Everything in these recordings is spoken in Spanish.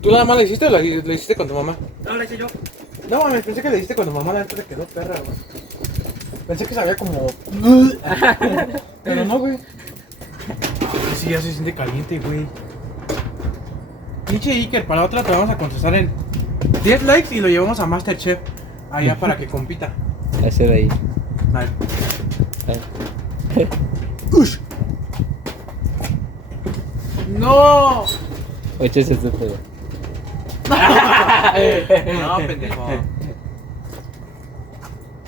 ¿Tú nada más la hiciste o la hiciste con tu mamá? No, la hice yo. No, mames, pensé que la hiciste con tu mamá, la neta te quedó perra, güey. Pensé que sabía como... Pero no, güey. Sí, ya se siente caliente, güey. Pinche Iker, para la otra te vamos a contestar en 10 likes y lo llevamos a Masterchef. Allá para que compita. Ese de ahí. Vale. Ahí. ¡Ush! ¡No! Oye, ese pedo. No, pendejo.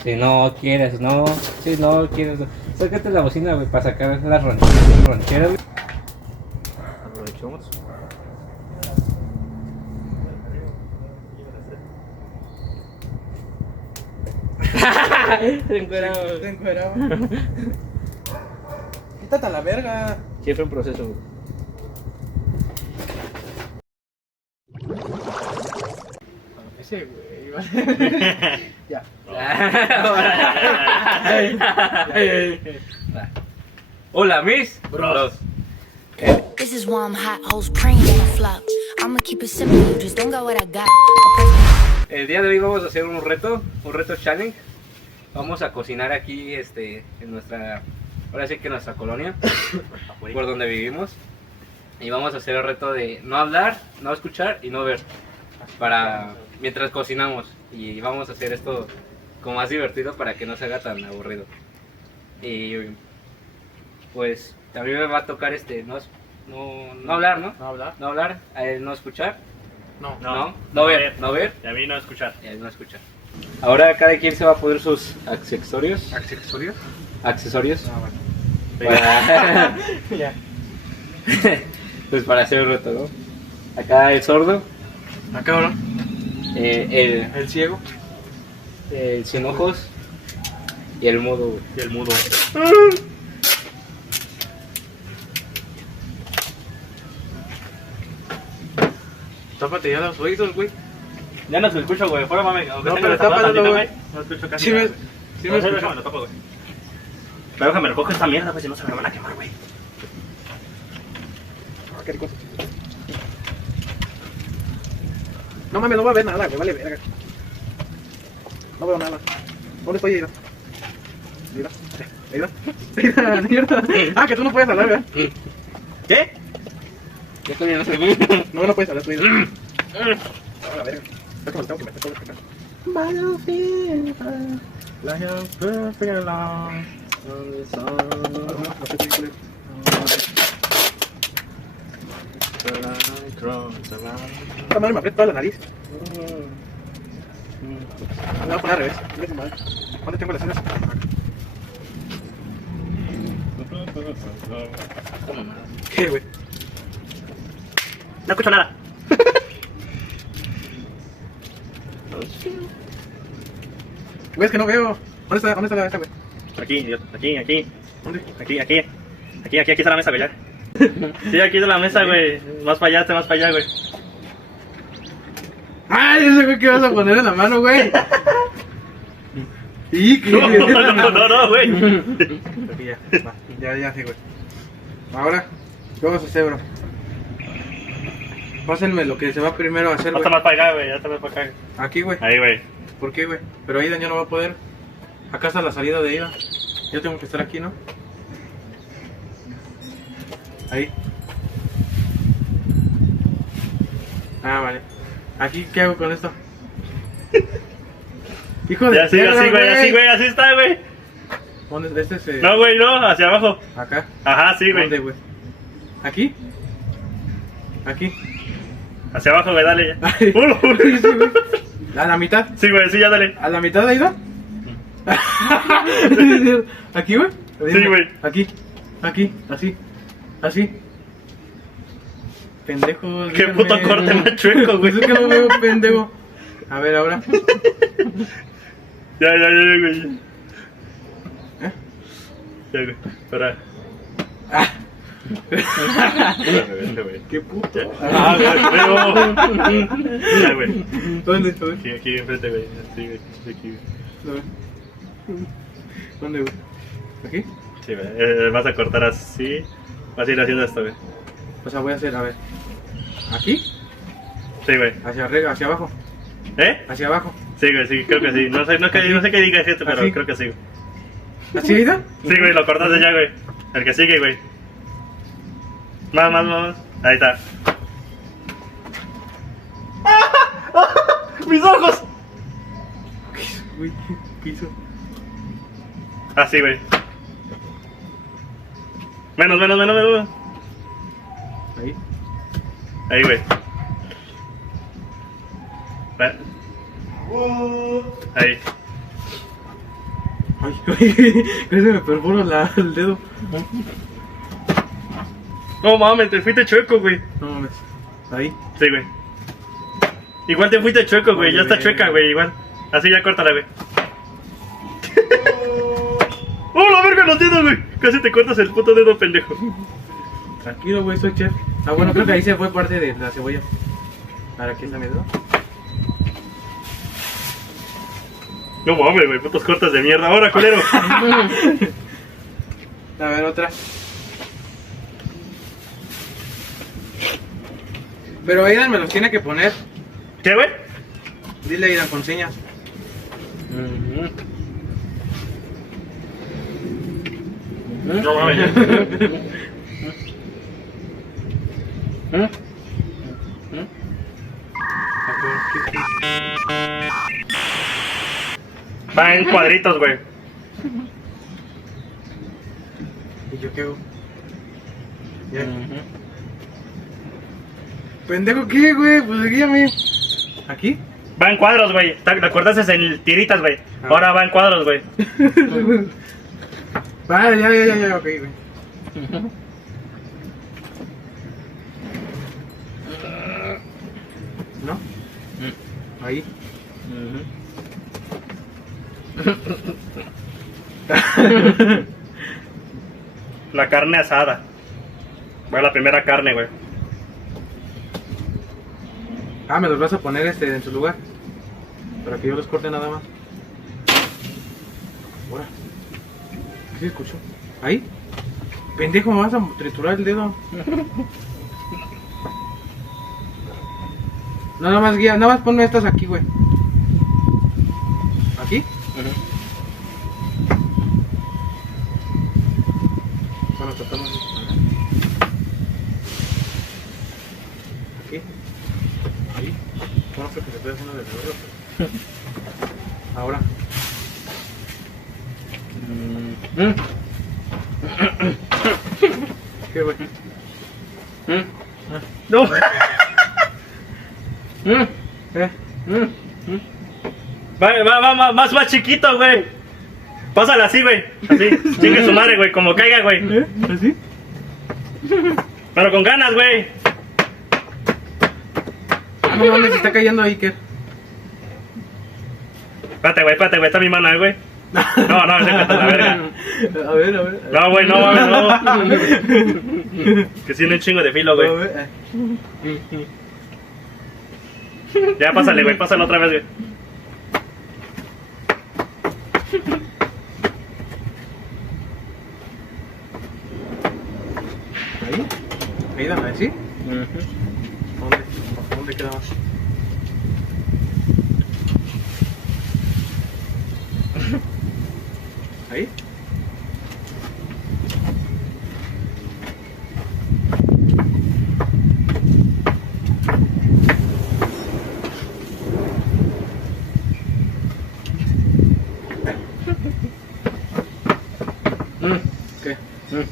Si no quieres, no. Si no quieres, no. Sácate la bocina, güey, para sacar las roncheras, güey. Aprovechamos. Se encueraba. Te encueraba. Quítate a la verga. Siempre un proceso, güey. Ese güey, vale. Ya. Hola, Miss Bros. This is why I'm hot, hoes praying on a flop. I'ma keep it simple, you just don't got what I got. El día de hoy vamos a hacer un reto challenge. Vamos a cocinar aquí, en nuestra, ahora sí que en nuestra colonia, por donde vivimos. Y vamos a hacer el reto de no hablar, no escuchar y no ver, para mientras cocinamos. Y vamos a hacer esto como más divertido para que no se haga tan aburrido. Y pues a mí me va a tocar no hablar, ¿no? ¿No hablar? No hablar, no escuchar, No. no ver, no ver. Y a mí no escuchar. Y no escuchar. Ahora cada quien se va a poner sus accesorios. ¿Accesorios? Accesorios. Ah, bueno. Para, Ya. pues para hacer el reto, ¿no? Acá el sordo. Acá ahora. El ciego. sin ojos. Y el mudo, güey. Y el mudo. Tápate ya los oídos, güey. Ya no se escucha, güey. Fuera, mami. Aunque No, tenga pero el tapado tápalo, tantito, güey. No escucho casi Sí nada, me, güey. sí No, me déjame escucho. lo tapo, güey. Pero déjame recoger esta mierda, pues si no se me van a quemar, güey. Ah, qué rico. No mames, no va a ver nada, güey, vale verga. No veo nada. ¿Dónde estoy, Aida? Aida. Aida, mierda. Ah, que tú no puedes hablar, ¿verdad? ¿Qué? Yo todavía no sé. No puedes hablar, tú, Aida. Ah, la verga. Es como tengo que meter todo esto acá. Battlefield, like a perfect alarm. No sé qué es. Esta madre me aprieta toda la nariz. Me voy a poner al revés. Mira tu madre. ¿Dónde tengo las cejas? ¿Qué, güey? No escucho nada. Güey, es que no veo. ¿Dónde está la mesa, güey? Aquí, idiota. Aquí. ¿Dónde? Aquí está la mesa, güey, ya. Sí, aquí está la mesa, güey. Más para allá, más para allá, güey. ¡Ay, ese güey que vas a poner en la mano, güey! ¿Y qué? No, güey. Aquí ya sé, güey. Ahora, ¿qué vamos a hacer, bro? Pásenme lo que se va primero a hacer, Ya güey. está más para acá, güey. Ya está más para acá. Aquí, güey. Ahí, güey. ¿Por qué, güey? Pero Aida ya no va a poder. Acá está la salida de Aida. Yo tengo que estar aquí, ¿no? Ahí. Ah, vale. Aquí, ¿qué hago con esto? Hijo de Ya sí, perra, así, güey. Así está, güey. ¿Dónde? Este es... No, güey, no. Hacia abajo. Acá. Ajá, sí, güey. ¿Dónde, güey? ¿Aquí? Aquí. Hacia abajo, güey, dale ya. Ay, sí, sí, güey. ¿A la mitad? Sí, güey, sí, ya dale. ¿A la mitad de Aida? ¿Aquí, güey? Sí, güey. Aquí, así. Pendejo. Qué puto corte más chueco, güey. Pues es que no veo, pendejo. A ver, ahora. Ya, güey. ¿Eh? Ya, güey. Para. Ah, güey. qué puto. Ah, güey, ya, güey. ¿Dónde? A ver. Aquí enfrente, güey. Sí, güey. Aquí, güey. A ver. ¿Dónde, güey? ¿Aquí? Sí, güey. Vas a cortar así. Vas a ir haciendo esto, güey. O sea, voy a hacer, a ver. ¿Aquí? Sí, güey. Hacia arriba, hacia abajo. ¿Eh? Hacia abajo. Sí, güey, sí, creo que sí. No sé qué diga este, pero ¿Así? creo que sí. ¿Así ido? Sí, güey, lo cortaste ya, güey. El que sigue, güey. Más. Ahí está. ¡Mis ojos! Uy, piso. Así, güey. Menos. Ahí. Ahí, güey. Ahí. Ay, casi me perforo el dedo. No mames, te fuiste chueco, güey. No mames. Ahí. Sí, güey. Igual te fuiste chueco, güey. Oye, Ya está güey. chueca, güey. Igual. Así ya córtala, güey. ¡Oh, la verga, los dedos, güey! Casi te cortas el puto dedo, pendejo. Tranquilo, güey, soy chef. Ah, bueno, creo que ahí se fue parte de la cebolla. Ahora aquí está mi dedo. No mames, güey. Putos cortes de mierda. Ahora, culero. A ver, otra. Pero Aidan me los tiene que poner. ¿Qué, güey? Dile Aidan con señas. No mames. Va en cuadritos, güey. ¿Y yo qué hago? Ya. ¿Pendejo qué, güey? Pues guíame. ¿Aquí? Va en cuadros, güey. ¿Te acuerdas? Es en tiritas, güey. Ahora va en cuadros, güey. Vale, ya, ok, güey. ¿No? Ahí. La carne asada. Fue la primera carne, güey. Ah, me los vas a poner en su lugar. Para que yo los corte nada más. Ahora. ¿Qué se escuchó? ¿Ahí? Pendejo, me vas a triturar el dedo. No, nada más guía, nada más ponme estas aquí, güey. ¿Aquí? Bueno, tratamos de... Aquí. Ahí. No sé que se puede hacer una de dedo, pero... Ahora. ¿Qué, güey? No. Va más chiquito, güey. Pásala así, güey. Así. Chingue su madre, güey. Como caiga, güey. ¿Así? Pero con ganas, güey. Ah, no mames, se está cayendo ahí, ¿qué? Espérate, güey. Está mi mano, güey. No, se cuenta la verga. A ver. No, güey, no. Que tiene un chingo de filo, güey. A ver, Ya, pásale, güey. Pásalo otra vez, güey. Ahí. Ahí, dame, ¿sí? ¿Dónde queda más? Ahí. ¿Qué? ¿Qué?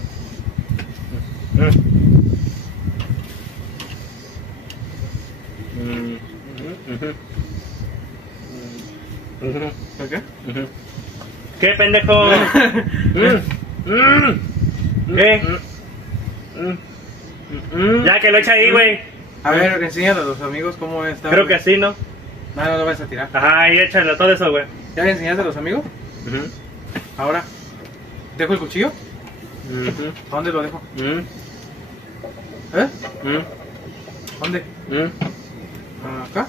¿Qué, pendejo? ¿Qué? Ya que lo echa ahí, güey. A ver, enséñale a los amigos cómo está. Creo que sí, ¿no? No lo vas a tirar. Ajá, ahí échale todo eso, güey. ¿Ya le enseñaste a los amigos? Ahora, ¿dejo el cuchillo? ¿A dónde lo dejo? ¿Eh? ¿Dónde? ¿Acá?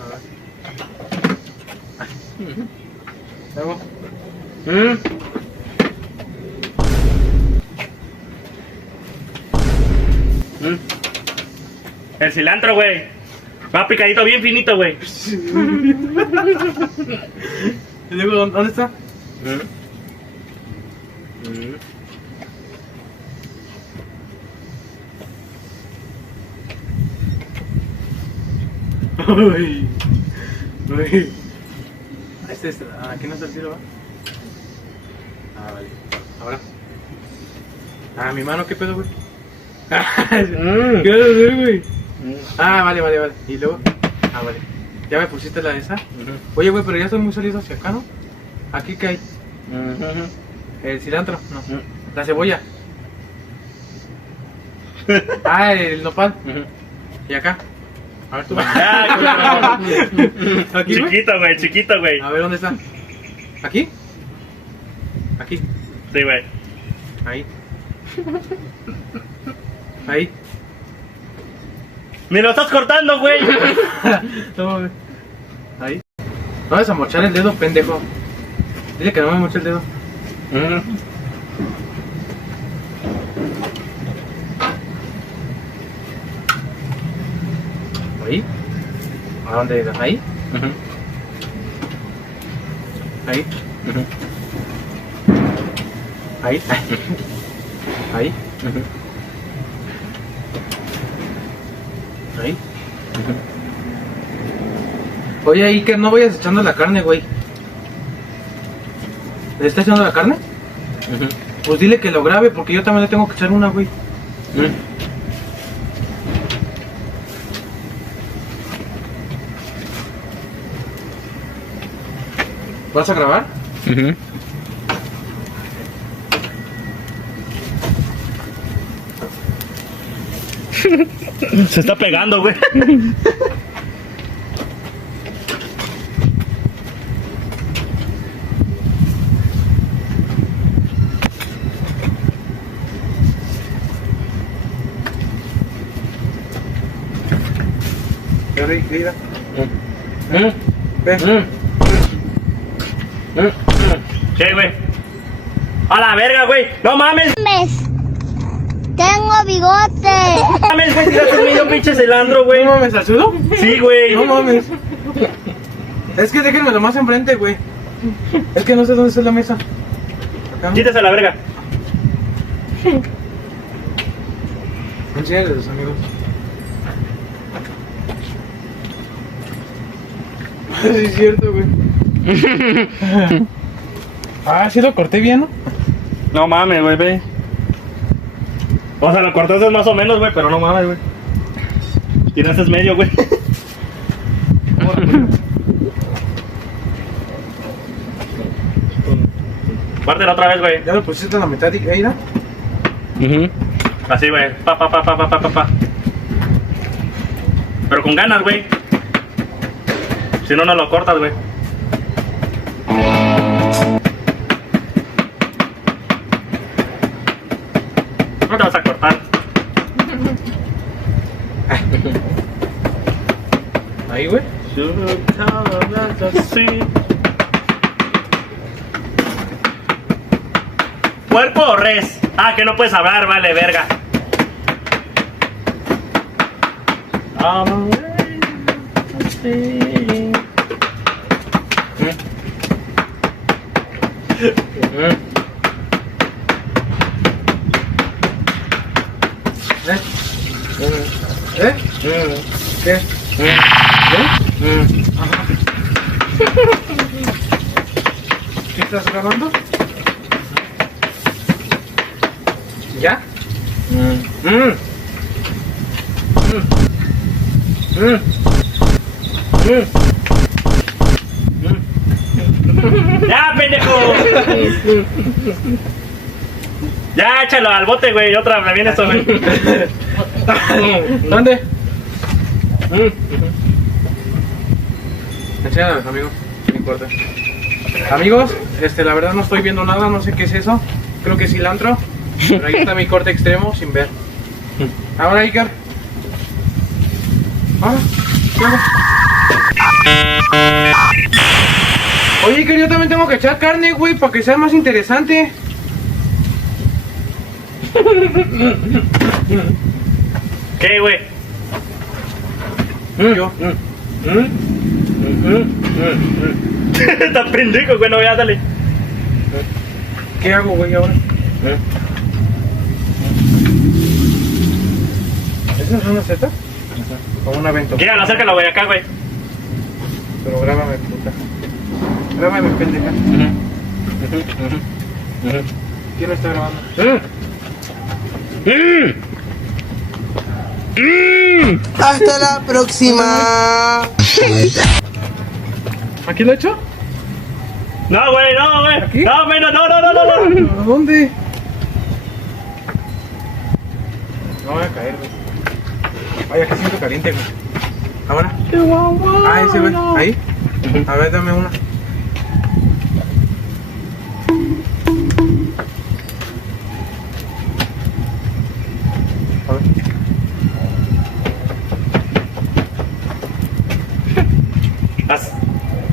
A ver. Luego. El cilantro, güey. Va picadito bien finito, güey. Y luego, ¿dónde está? Uy. Uy. Aquí no está el cielo, ¿va? Ah, vale. Ahora. Ah, mi mano, ¿qué pedo, güey? ¿Qué vas a hacer, güey? Ah, vale. Y luego. Ah, vale. ¿Ya me pusiste la de esa? Oye, güey, pero ya estoy muy salido hacia acá, ¿no? ¿Aquí qué hay? El cilantro, no. La cebolla. Ah, el nopal. Y acá. A ver tú. ¿Aquí, güey? Chiquito, güey. A ver, ¿dónde está? ¿Aquí? Aquí. Sí, güey. Ahí. Ahí. ¡Me lo estás cortando, güey! Toma, güey. Ahí. No vas a mochar el dedo, pendejo. Dile que no me moche el dedo. Ahí. ¿A dónde digas? Ahí. Ahí. Ahí. Ahí. Ahí. Oye, Iker, no vayas echando la carne, güey. ¿Le está echando la carne? Pues dile que lo grabe, porque yo también le tengo que echar una, güey. ¿Vas a grabar? Se está pegando, güey. Mira. ¿Qué, güey? ¡A la verga, güey! ¡No mames! Tengo bigote. ¡No mames, güey! Tiraste medio pinche cilantro, güey. ¿No mames, al suelo? Sí, güey. No mames. Es que déjenmelo más enfrente, güey. Es que no sé dónde está la mesa. Acá. Quítese a la verga. Enséñale a los amigos. Sí, es cierto, güey. Ah, sí lo corté bien, ¿no? No mames, güey, ve. O sea, lo cortaste más o menos, güey, pero no mames, güey. Tiraste medio, güey. Pártela otra vez, güey. Ya lo pusiste a la mitad y ahí, ¿no? Así, güey. Pa. Pero con ganas, güey. Si no, no lo cortas, güey. No te vas a cortar. Ahí, güey. ¿Puerco o res? Ah, que no puedes hablar, vale, verga. ¿Qué? ¿Qué estás grabando? ¿Ya? ¡Ya, pendejo! Ya, échalo al bote, güey. Otra, me viene eso, güey. ¿Dónde? Enséñale a los amigos, no importa. Amigos, la verdad no estoy viendo nada, no sé qué es eso. Creo que es cilantro. Pero ahí está mi corte extremo sin ver. Ahora, Iker. Ahora, ¿qué hago? Oye, Iker, yo también tengo que echar carne, güey, para que sea más interesante. ¿Qué, güey? Yo. Está pendejo, güey, no, ya dale. ¿Qué hago, güey, ahora? ¿Esa es una Z? O un avento. Llegalo, acércalo, güey, acá, güey. Pero grábame, puta. Grábame, pendeja. ¿Quién lo está grabando? Hasta la próxima. ¿Aquí lo he hecho? No, güey, no, güey. ¿Aquí? No, güey, no. ¿A dónde? No voy a caer, güey. Vaya, que siento caliente, güey. Ahora. Ah, ese, güey. Ahí. A ver, dame una. A ver.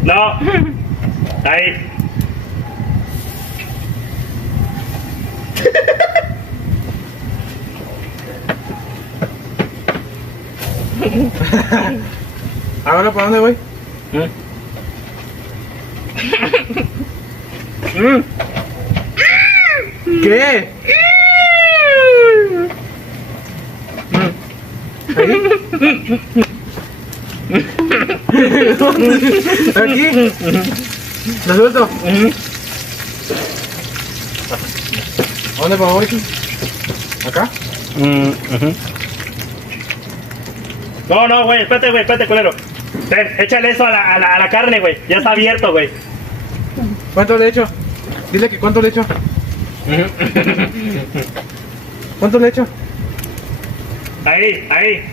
No. Ahí. ¿Ahora para dónde voy? ¿Qué? ¿Aquí? ¿Lo suelto? ¿A dónde voy? ¿Acá? No, güey, espérate, culero. Ven, échale eso a la carne, güey. Ya está abierto, güey. ¿Cuánto le he hecho? Dile que cuánto le he hecho. ¿Cuánto le he hecho? Ahí.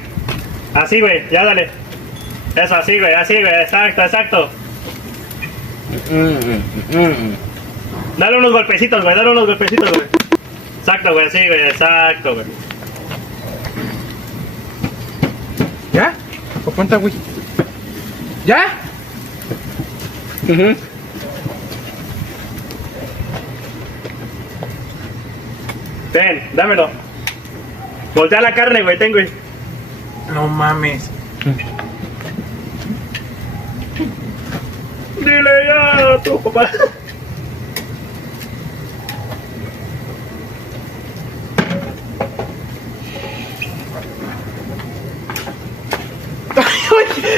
Así, güey, ya dale. Eso, así, güey, exacto. Dale unos golpecitos, güey, Exacto, güey, sí, güey, exacto, güey. ¿Ya? ¿O cuánta, güey? ¿Ya? Ten, dámelo. Voltea la carne, güey, ten, güey. No mames. Dile ya a tu papá.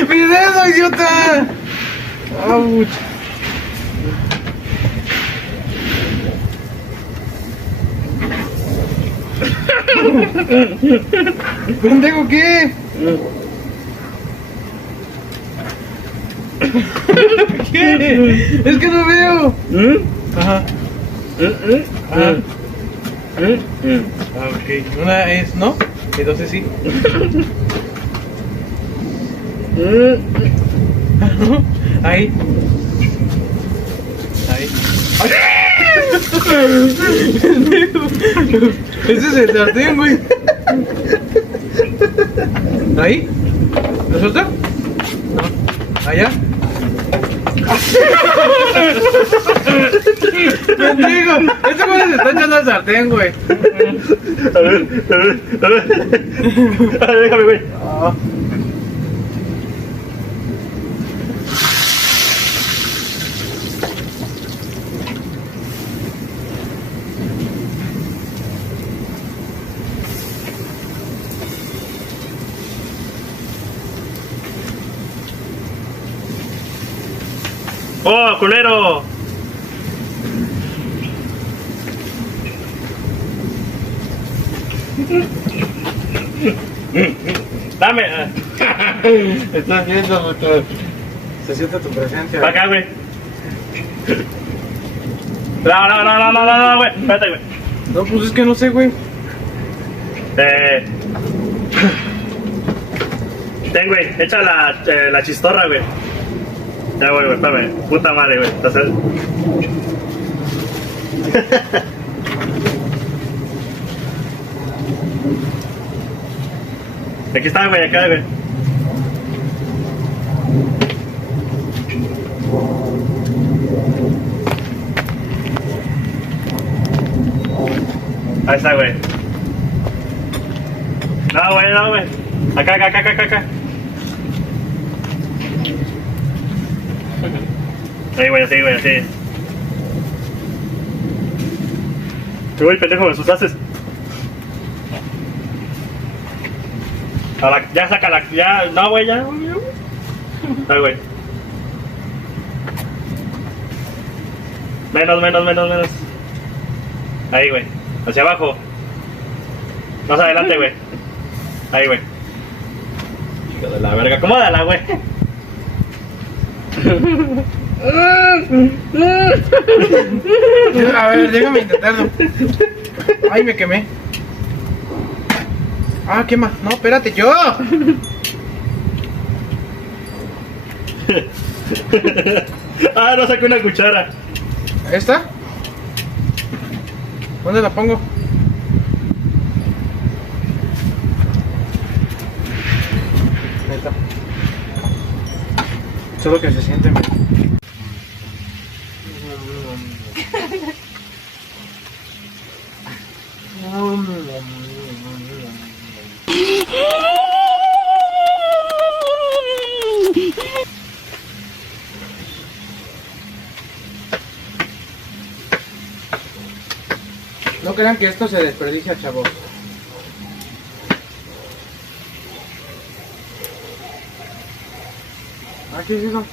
¡Mi dedo, idiota! ¡Auch! ¿Pendejo qué? ¿Qué? Es que no veo. Ajá. Ah, ok. Una es no y dos es sí. Ahí. Ahí. Ese es el sartén, güey. Ahí. ¿Lo suelta? No. Allá. Pendejo, este güey se está echando al sartén, güey. A ver, déjame, güey. ¡Oh, culero! Dame. Estás viendo, doctor. Se siente tu presencia. Para acá, güey. No, güey. Espérate, güey. No, pues es que no sé, güey. Ten, güey. Echa la chistorra, güey. Ya, güey, espérame. Puta madre, güey. Entonces... Aquí está, güey, acá, güey. Ahí está, güey. No, güey. Acá. Ahí, güey, así, güey, así. Güey, pendejo, me asustaste. Ya saca la... Ya... No, güey, ya. Ahí, güey. Menos. Ahí, güey. Hacia abajo. Más adelante, güey. Ahí, güey. Hijo de la verga. Acomódala, güey. A ver, déjame intentarlo. Ay, me quemé. Ah, quema. No, espérate, yo. No saqué una cuchara. ¿Esta? ¿Dónde la pongo? Ahí está. Solo que se siente. No crean que esto se desperdicia, chavos. ¿Qué es eso?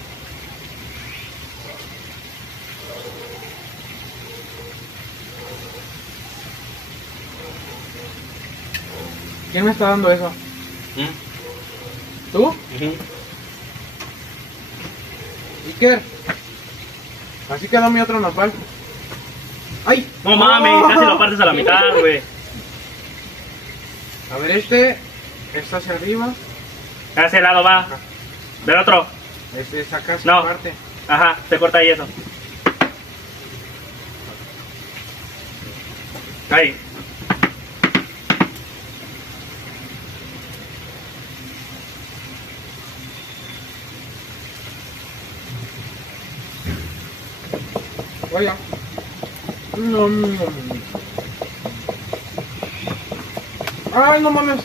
¿Quién me está dando eso? ¿Tú? Iker. Así quedó mi otro nopal. ¡Ay! No mames, casi lo partes a la mitad, güey. A ver, este está hacia arriba. A ese lado va. Del otro. Este está acá hacia No. parte. Ajá, se corta ahí eso. Ahí. Vaya. No. Ay, no mames.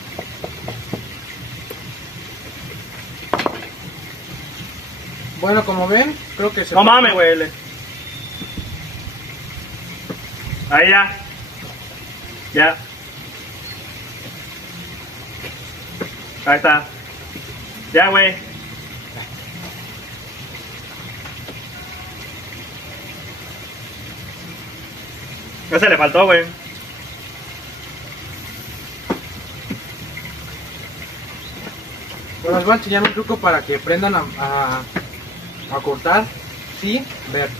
Bueno, como ven, creo que se... No mames, güey. Ahí ya. Ya. Ahí está. Ya, güey. Ese le faltó, güey. Bueno, les voy a enseñar un truco para que aprendan a cortar sin ver.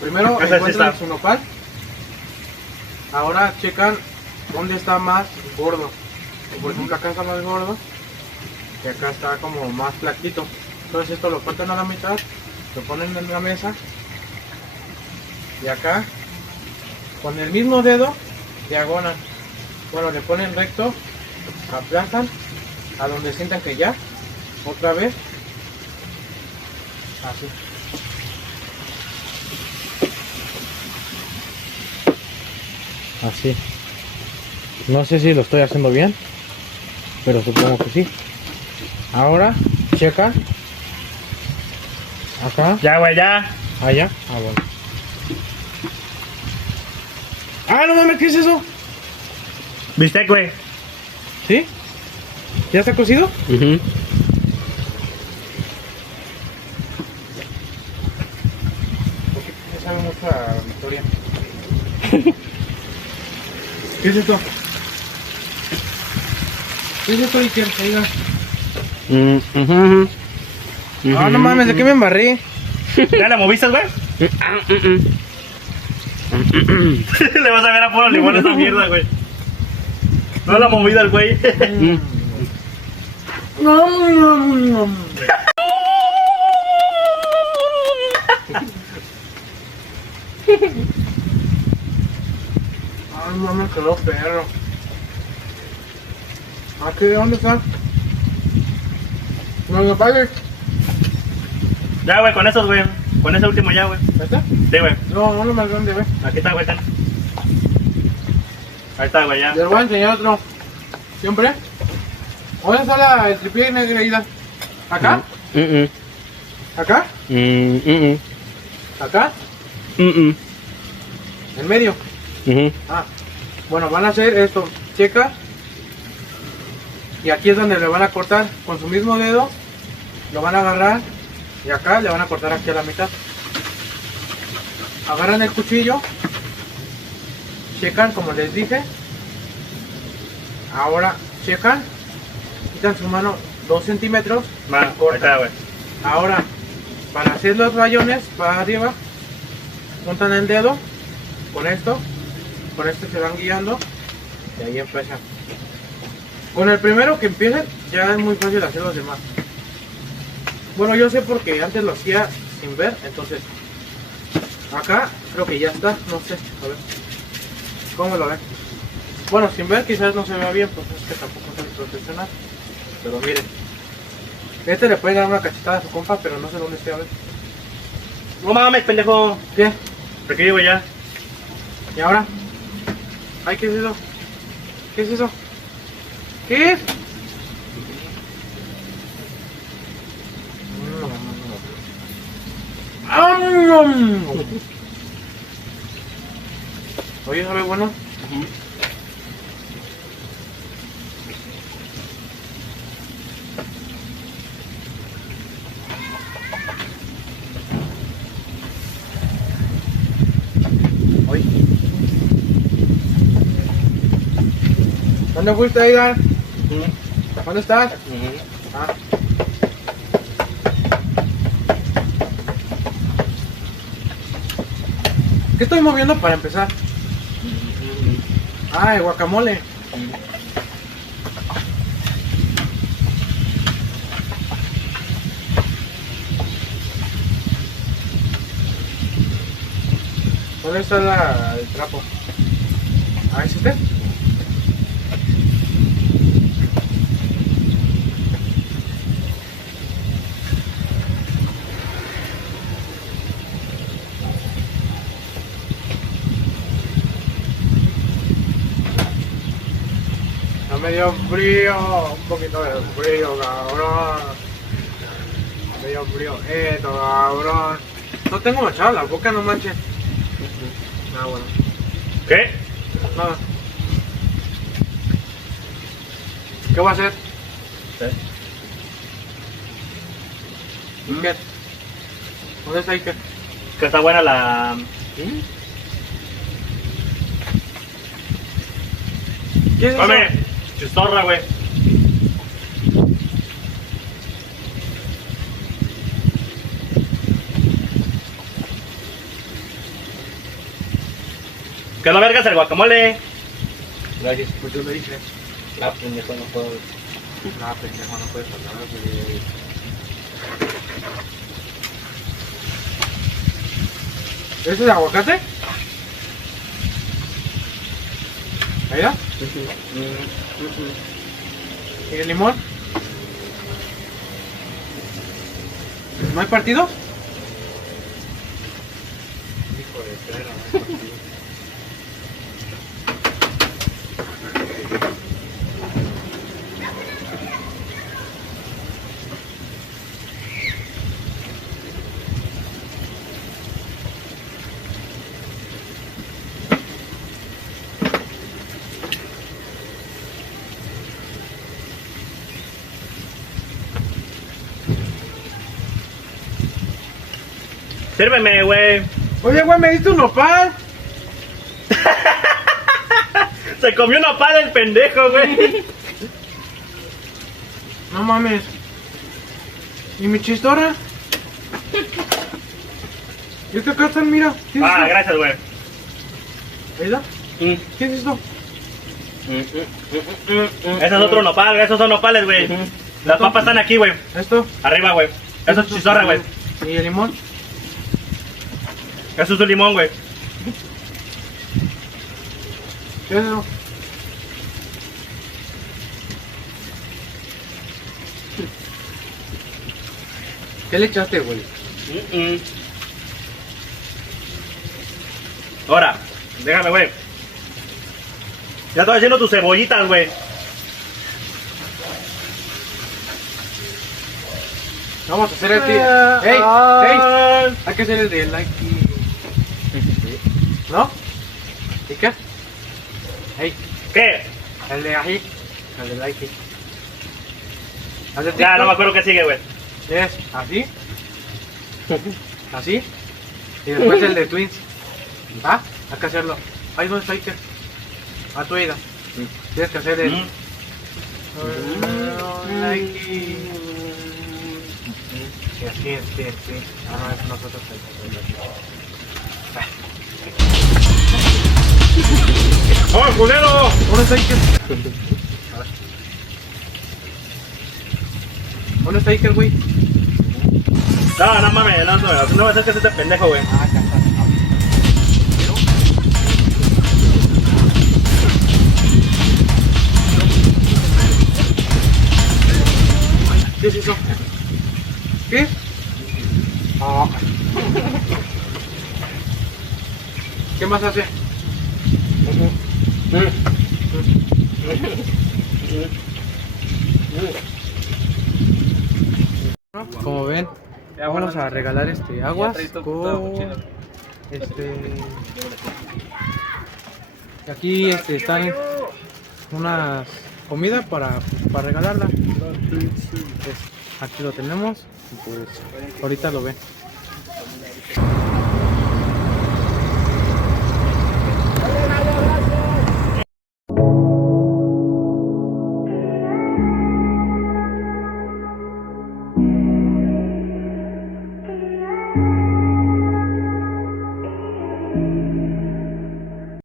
Primero Ese sí encuentran está. su nopal. Ahora checan dónde está más gordo. Por ejemplo, acá está más gordo y acá está como más flaquito. Entonces esto lo cortan a la mitad, lo ponen en la mesa y acá con el mismo dedo diagonal. Bueno, le ponen recto, aplastan a donde sientan que ya, otra vez, así. Así. No sé si lo estoy haciendo bien, pero supongo que sí. Ahora, checa. Acá, Ya, güey, ya. allá. Ah, bueno. Ah, no mames, ¿qué es eso? Bistec, güey. ¿Sí? ¿Ya está cocido? Porque me sabe mucho a Victoria. ¿Qué es esto? ¿Qué es esto, Iker? Que diga. Ah, no mames, ¿de qué me embarré? ¿Ya la moviste, güey? Le vas a ver a puro limón esa mierda, güey. No la movida el güey. Ay, no me quedó perro. ¿Aquí dónde está? No me pagues. Ya, güey, con esos, güey. Con ese último ya, güey. ¿Está? Sí, güey. No, no más grande, ve. Aquí está, güey. Ten. Ahí está, güey, ya. Les voy a enseñar otro. ¿Siempre? ¿Dónde está el tripié negra? ¿Acá? ¿Acá? Acá, Mm-mm. en medio. Ujú. Ah, bueno, van a hacer esto, checa. Y aquí es donde le van a cortar con su mismo dedo. Lo van a agarrar y acá le van a cortar aquí a la mitad. Agarran el cuchillo, checan como les dije. Ahora checan, quitan su mano 2 centímetros. Ma, ahí cortan. está, güey. Ahora, para hacer los rayones para arriba, juntan el dedo con esto se van guiando y ahí empiezan. Con el primero que empiecen ya es muy fácil hacer los demás. Bueno, yo sé porque antes lo hacía sin ver, entonces acá creo que ya está, no sé, a ver cómo lo ven. Bueno, sin ver quizás no se vea bien, pues es que tampoco soy profesional, pero miren, este le puede dar una cachetada a su compa, pero no sé dónde esté, a ver. No mames, pendejo. ¿Qué? ¿Por qué llevo ya? ¿Y ahora? Ay, ¿qué es eso? ¿Qué es eso? ¿Qué es? Oye, ¿sabe bueno? Oye. ¿Dónde fuiste, Aidan? ¿Dónde estás? Ah. ¿Qué estoy moviendo para empezar? Ah, el guacamole. ¿Dónde está el trapo? Ah, ¿es este? No me dio frío, un poquito de frío, cabrón. Me dio frío, cabrón. No tengo manchado la boca, no manches. Ah, bueno. ¿Qué? Nada. ¿Qué voy a hacer? ¿Qué? Iker. ¿Dónde está Iker? Que está buena la... ¿Qué es eso? Come, chistorra, güey. ¿Qué la verga es el guacamole? Gracias. Pues yo le dije. La pendejo no puedo. No, pendejo, no puedes hablar, güey. ¿Ese es aguacate? ¿Ahí está? ¿Y el limón? ¿No hay partido? Hijo de perra, no hay partido. Sírveme, güey. Oye, güey, me diste un nopal. Se comió una pala el pendejo, güey. No mames. ¿Y mi chistora? Y es que acá están, mira. ¿Qué es Ah, esto? gracias, güey. ¿Ahí está? ¿Qué es esto? Ese es otro nopal, esos son nopales, güey. Las papas están aquí, güey. ¿Esto? Arriba, güey. Eso es chistorra, güey. ¿Y el limón? Eso es un limón, güey. ¿Qué es eso? ¿Qué le echaste, güey? Ahora, déjame, güey. Ya estoy haciendo tus cebollitas, güey. Vamos a hacer el tío. ¡Ey! ¡Ey! Hay que hacer el de like. ¿No? ¿Y qué? ¡Ey! ¿Qué? El de ahí. El de like. ¿El de Ya, TikTok? no me acuerdo qué sigue, güey. Es así. Así. Y después el de Twins. ¿Ah? Hay que hacerlo. Ahí no está Iker. A tu ida. Tienes que hacer el. Mm. Nike. Y así, así. Ah, no, es nosotros. ¡Oh, culero! ¿Dónde está Iker? ¿Dónde está Iker, güey? No, no mames, no me acerques a este pendejo, güey. Ah, acá está. ¿Qué es eso? ¿Qué? Ah. ¿Qué más hace? Como ven, vamos a regalar aguas con aquí están unas comida para regalarla. Aquí lo tenemos, pues ahorita lo ven.